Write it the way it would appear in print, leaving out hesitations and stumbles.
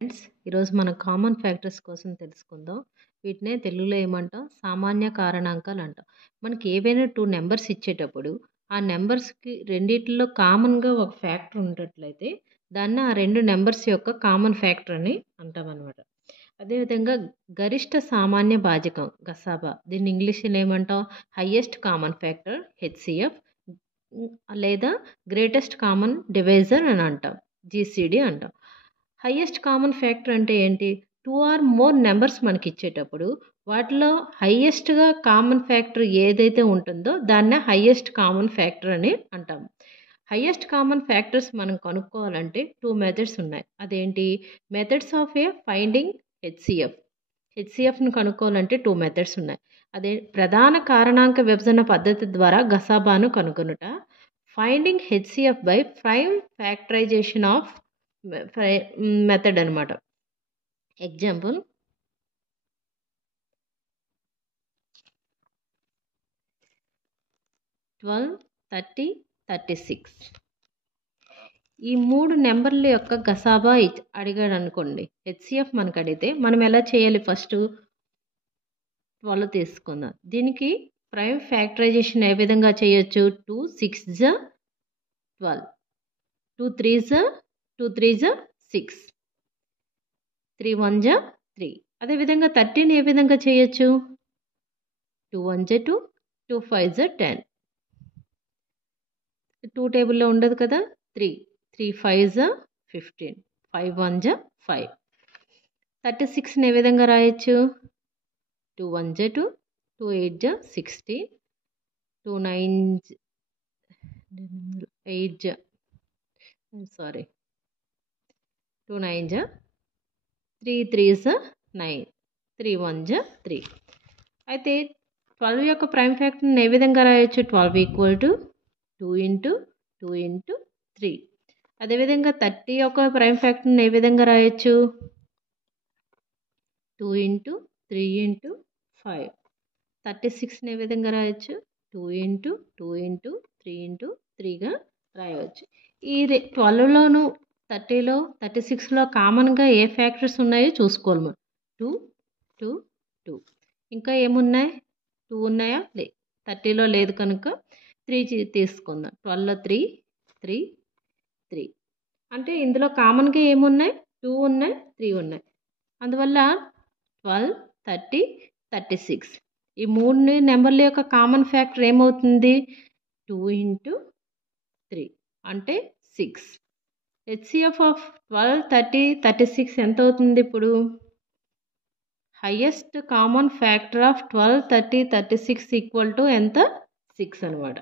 Friends, ఈరోజు మనం common factors కోసం తెలుసుకుందాం. వీటినే తెలుగులో ఏమంటాం? సామాన్య కారణాంకాలు అంటాం. మనకి ఏవైనా 2 నెంబర్స్ ఇచ్చేటప్పుడు ఆ నెంబర్స్‌కి రెండిట్లో కామన్‌గా ఒక ఫ్యాక్టర్ ఉన్నట్లయితే దాన్ని ఆ 2 నెంబర్స్ యొక్క కామన్ ఫ్యాక్టర్ అని అంటామనమాట. అదేవిధంగా గరిష్ట సామాన్య భాజకం గసాబా, దీన్ని ఇంగ్లీష్‌లో ఏమంటాం? హైయెస్ట్ కామన్ ఫ్యాక్టర్ హెచ్‌సీఎఫ్ లేదా గ్రేటెస్ట్ కామన్ డివైజర్ అని అంటాం. జీసీడీ అంటాం. హైయెస్ట్ కామన్ ఫ్యాక్టర్ అంటే ఏంటి? 2 ఆర్ మోర్ నెంబర్స్ మనకిచ్చేటప్పుడు వాటిలో హైయెస్ట్‌గా కామన్ ఫ్యాక్టర్ ఏదైతే ఉంటుందో దాన్నే హైయెస్ట్ కామన్ ఫ్యాక్టర్ అని అంటాము. హైయెస్ట్ కామన్ ఫ్యాక్టర్స్ మనం కనుక్కోవాలంటే 2 మెథడ్స్ ఉన్నాయి. అదేంటి? Methods of finding HCF. హెచ్‌సీఎఫ్‌ని కనుక్కోవాలంటే 2 మెథడ్స్ ఉన్నాయి. అదే ప్రధాన కారణాంక విభజన పద్ధతి ద్వారా గసాబాను కనుగొనుట. Finding HCF by prime factorisation of method అనమాట. ఎగ్జాంపుల్ 12, 30, 36. ఈ 3 నెంబర్ల యొక్క గసాబా అడిగాడు అనుకోండి. హెచ్‌సీఎఫ్ మనకు అడిగితే మనం ఎలా చేయాలి? ఫస్ట్ 12 తీసుకుందాం. దీనికి ప్రైమ్ ఫ్యాక్టరైజేషన్ ఏ విధంగా చేయొచ్చు? 2 6 జా 12, 2 3 జా 2 3 జా 6, 3 1 జా 3. అదేవిధంగా 13 ఏ విధంగా చేయొచ్చు? 2 1 జా 2, 2 5 జా 10. 2 టేబుల్లో ఉండదు కదా. 3 3 5 జా 15, 5 1 జా 5. 36ని ఏ విధంగా రాయొచ్చు? 2 1 జా 2, 2 8 జా 16, 2 9 8 జా 2 9 జా 3 3 జా 9, 3 1 జా 3. అయితే 12 యొక్క ప్రైమ్ ఫ్యాక్టర్ని ఏ విధంగా రాయొచ్చు? 12 ఈక్వల్ టు 2 ఇంటూ 2 ఇంటూ 3. అదేవిధంగా 30 యొక్క ప్రైమ్ ఫ్యాక్టర్ని ఏ విధంగా రాయొచ్చు? 2 ఇంటూ 3 ఇంటూ 5. 36ని ఏ విధంగా రాయొచ్చు? 2 ఇంటూ 2 ఇంటూ 3 ఇంటూ 3గా రాయవచ్చు. ఈ 12లోను 30లో 36లో కామన్గా ఏ ఫ్యాక్టర్స్ ఉన్నాయో చూసుకోవాలి మనం. 2 2 2. ఇంకా ఏమున్నాయి? 2 ఉన్నాయా? 30లో లేదు కనుక 3 తీసుకుందాం. 12లో 3 3 3. అంటే ఇందులో కామన్గా ఏమున్నాయి? 2 ఉన్నాయి, 3 ఉన్నాయి. అందువల్ల 12 30 36 ఈ 3 నెంబర్ల యొక్క కామన్ ఫ్యాక్టర్ ఏమవుతుంది? 2 ఇంటూ 3 అంటే 6. హెచ్‌సీఎఫ్ ఆఫ్ 12 30 36 ఎంత అవుతుంది? ఇప్పుడు highest common factor of 12 30 36 equal to ఎంత? 6 అనమాట.